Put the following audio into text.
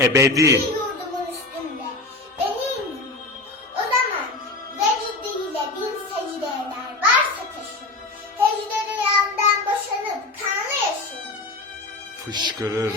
Ebedi. Bir yurdumun üstünde. Benim yurdum. O zaman vecd ile bin secde eder. Varsa taşım. Hecde rüyamdan boşanıp kanlı yaşım. Fışkırır.